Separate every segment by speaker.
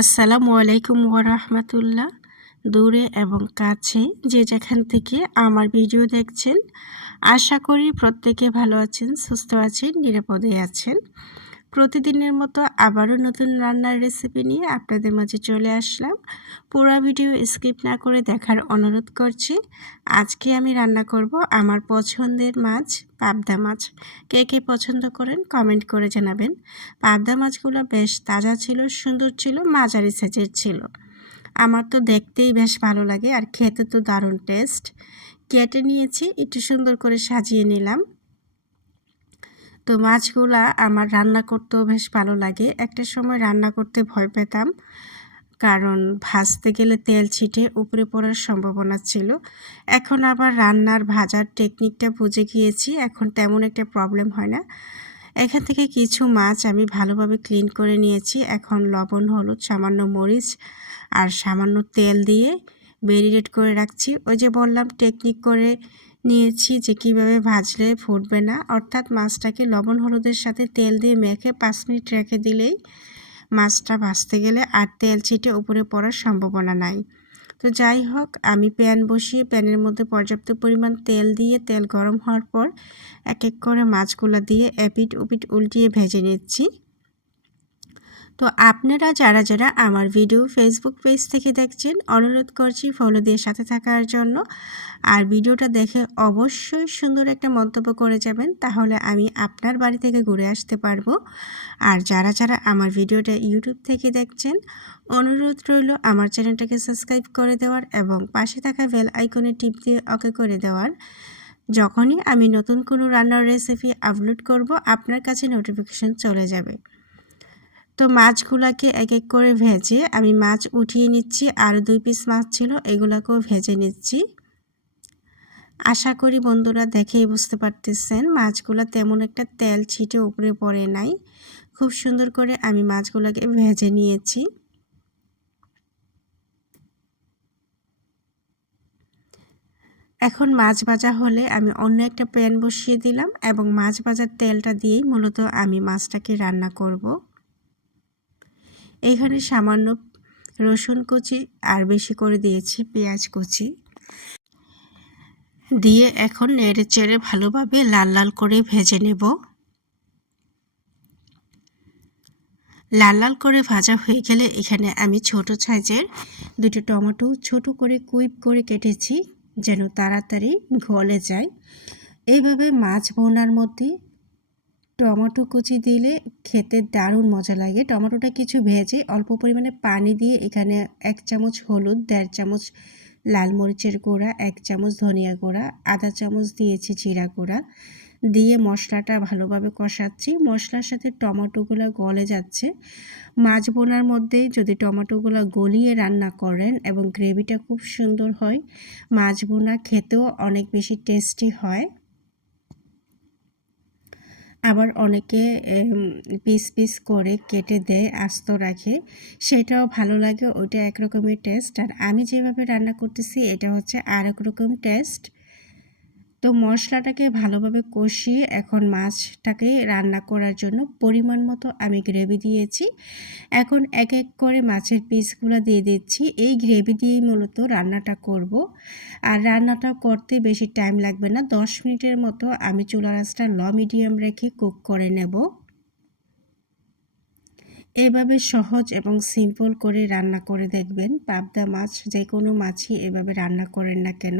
Speaker 1: আসসালামু আলাইকুম ওরহমতুল্লাহ দূরে এবং কাছে যে যেখান থেকে আমার ভিডিও দেখছেন, আশা করি প্রত্যেকে ভালো আছেন, সুস্থ আছেন, নিরাপদে আছেন। প্রতিদিনের মতো আবারও নতুন রান্নার রেসিপি নিয়ে আপনাদের মাঝে চলে আসলাম। পুরো ভিডিও স্কিপ না করে দেখার অনুরোধ করছি, আজকে আমি রান্না করব আমার পছন্দের মাছ, পাবদা মাছ। কে কে পছন্দ করেন কমেন্ট করে জানাবেন। পাবদা মাছগুলো বেশ তাজা ছিল, সুন্দর ছিল, মাঝারি সাইজের ছিল। আমার তো দেখতেই বেশ ভালো লাগে আর খেতে তো দারুণ টেস্ট কেটে নিয়েছি, একটু সুন্দর করে সাজিয়ে নিলাম। তো মাছগুলা আমার রান্না করতেও বেশ ভালো লাগে। একটা সময় রান্না করতে ভয় পেতাম, কারণ ভাজতে গেলে তেল ছিটে উপরে পড়ার সম্ভাবনা ছিল। এখন আবার রান্নার ভাজার টেকনিকটা বুঝে গিয়েছি, এখন তেমন একটা প্রবলেম হয় না। এখান থেকে কিছু মাছ আমি ভালোভাবে ক্লিন করে নিয়েছি। এখন লবণ, হলুদ, সামান্য মরিচ আর সামান্য তেল দিয়ে মেরিনেট করে রাখছি। ওই যে বললাম টেকনিক করে নিয়েছি যে কীভাবে ভাজলে ফুটবে না। অর্থাৎ মাছটাকে লবণ হলুদের সাথে তেল দিয়ে মেখে পাঁচ মিনিট রেখে দিলেই মাছটা ভাজতে গেলে আর তেল ছিটে উপরে পড়ার সম্ভাবনা নাই। তো যাই হোক, আমি প্যান বসিয়ে প্যানের মধ্যে পর্যাপ্ত পরিমাণ তেল দিয়ে তেল গরম হওয়ার পর এক এক করে মাছগুলো দিয়ে এপিট উপিট উল্টিয়ে ভেজে নিচ্ছি। তো আপনারা যারা যারা আমার ভিডিও ফেসবুক পেজ থেকে দেখছেন, অনুরোধ করছি ফলো দিয়ে সাথে থাকার জন্য। আর ভিডিওটা দেখে অবশ্যই সুন্দর একটা মন্তব্য করে যাবেন, তাহলে আমি আপনার বাড়ি থেকে ঘুরে আসতে পারব। আর যারা যারা আমার ভিডিওটা ইউটিউব থেকে দেখছেন, অনুরোধ রইল আমার চ্যানেলটাকে সাবস্ক্রাইব করে দেওয়ার এবং পাশে থাকা বেল আইকনে টিপ দিয়ে ওকে করে দেওয়ার। যখনই আমি নতুন কোনো রান্নার রেসিপি আপলোড করব, আপনার কাছে নোটিফিকেশন চলে যাবে। তো মাছগুলাকে এক এক করে ভেজে আমি মাছ উঠিয়ে নিচ্ছি, আর দুই পিস মাছ ছিল, এগুলাকেও ভেজে নিচ্ছি। আশা করি বন্ধুরা দেখেই বুঝতে পারতেছেন, মাছগুলা তেমন একটা তেল ছিটে উপরে পড়ে নাই। খুব সুন্দর করে আমি মাছগুলোকে ভেজে নিয়েছি। এখন মাছ ভাজা হলে আমি অন্য একটা প্যান বসিয়ে দিলাম এবং মাছ ভাজার তেলটা দিয়েই মূলত আমি মাছটাকে রান্না করব। এখানে সামান্য রসুন কুচি আর বেশি করে দিয়েছি পেঁয়াজ কুচি। দিয়ে এখন নেড়ে চেড়ে ভালোভাবে লাল লাল করে ভেজে নেব। লাল লাল করে ভাজা হয়ে গেলে এখানে আমি ছোট সাইজের দুটো টমেটো ছোট করে কুইপ করে কেটেছি যেন তাড়াতাড়ি গলে যায়। এইভাবে মাছ বোনার মধ্যে টমেটো কুচি দিলে খেতে দারুণ মজা লাগে। টমেটোটা কিছু ভেজে অল্প পরিমাণে পানি দিয়ে এখানে এক চামচ হলুদ, দেড় চামচ লাল মরিচের গুঁড়া, এক চামচ ধনিয়া গুঁড়া, আধা চামচ দিয়েছি জিরা গুঁড়া। দিয়ে মশলাটা ভালোভাবে কষাচ্ছি। মশলার সাথে টমেটোগুলো গলে যাচ্ছে। মাছ বোনার মধ্যেই যদি টমেটোগুলো গলিয়ে রান্না করেন এবং গ্রেভিটা খুব সুন্দর হয়, মাছ বোনা খেতেও অনেক বেশি টেস্টি হয়। আবার অনেকে পিস পিস করে কেটে দেয়, আস্ত রাখে। সেটাও ভালো লাগে, ওইটা একরকমের টেস্ট আর আমি যেভাবে রান্না করতেছি, এটা হচ্ছে আরেক রকম টেস্ট তো মশলাটাকে ভালোভাবে কষিয়ে এখন মাছটাকে রান্না করার জন্য পরিমাণ মতো আমি গ্রেভি দিয়েছি। এখন এক এক করে মাছের পিসগুলো দিয়ে দিচ্ছি। এই গ্রেভি দিয়েই মূলত রান্নাটা করব। আর রান্নাটা করতে বেশি টাইম লাগবে না। দশ মিনিটের মতো আমি চুলা রাসটা ল মিডিয়াম রেখে কুক করে নেব। এভাবে সহজ এবং সিম্পল করে রান্না করে দেখবেন। পাবদা মাছ যে কোনো মাছই এভাবে রান্না করেন না কেন,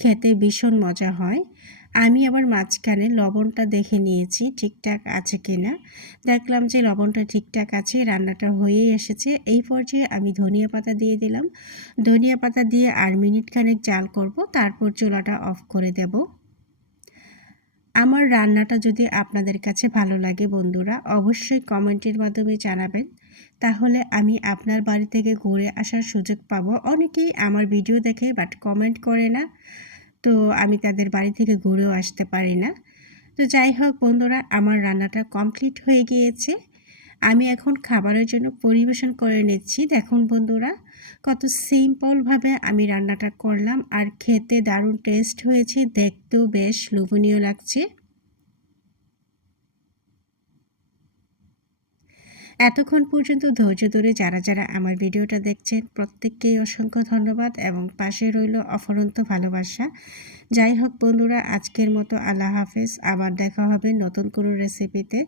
Speaker 1: খেতে ভীষণ মজা হয়। আমি আবার মাঝখানে লবণটা দেখে নিয়েছি ঠিকঠাক আছে কিনা। দেখলাম যে লবণটা ঠিকঠাক আছে, রান্নাটা হয়েই এসেছে। এই পর্যায়ে আমি ধনিয়া পাতা দিয়ে দিলাম। ধনিয়া পাতা দিয়ে আর মিনিটখানেক জাল করব। তারপর চুলাটা অফ করে দেবো। আমার রান্নাটা যদি আপনাদের কাছে ভালো লাগে বন্ধুরা, অবশ্যই কমেন্টের মাধ্যমে জানাবেন। তাহলে আমি আপনার বাড়ি থেকে ঘুরে আসার সুযোগ পাবো। অনেকেই আমার ভিডিও দেখে বাট কমেন্ট করে না, তো আমি তাদের বাড়ি থেকে ঘুরেও আসতে পারি না। তো যাই হোক বন্ধুরা, আমার রান্নাটা কমপ্লিট হয়ে গিয়েছে। আমি এখন খাবারের জন্য পরিবেশন করে নিচ্ছি। দেখুন বন্ধুরা, কত সিম্পলভাবে আমি রান্নাটা করলাম আর খেতে দারুণ টেস্ট হয়েছে, দেখতেও বেশ লোভনীয় লাগছে। এতক্ষণ পর্যন্ত ধৈর্য ধরে যারা যারা আমার ভিডিওটা দেখছেন, প্রত্যেককেই অসংখ্য ধন্যবাদ এবং পাশে রইল অফরন্ত ভালোবাসা। যাই হোক বন্ধুরা, আজকের মতো আল্লাহ হাফেজ। আবার দেখা হবে নতুন কোনো রেসিপিতে